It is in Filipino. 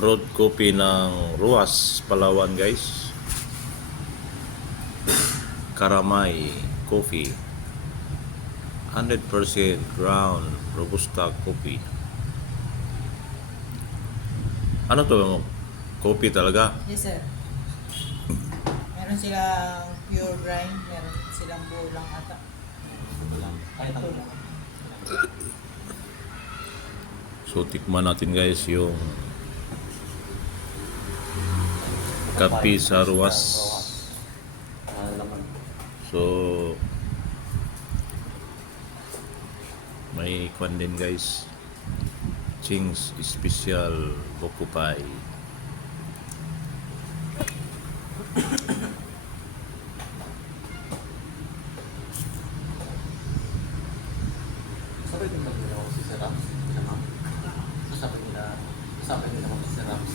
Broad coffee ng Ruas, Palawan guys. Karamay coffee. 100% ground Robusta coffee. Ano to? Coffee talaga? Yes, sir. Meron silang pure grind, meron silang bulang ata. Kahit Ito ako lang. So tikman natin guys yung kape sa Ruas. Laman. So may kwan din guys. Ching's Special Buko Pie. Sabi din ba nila ako si Sir Rams? Masama. Sabi nila ako si Sir Rams.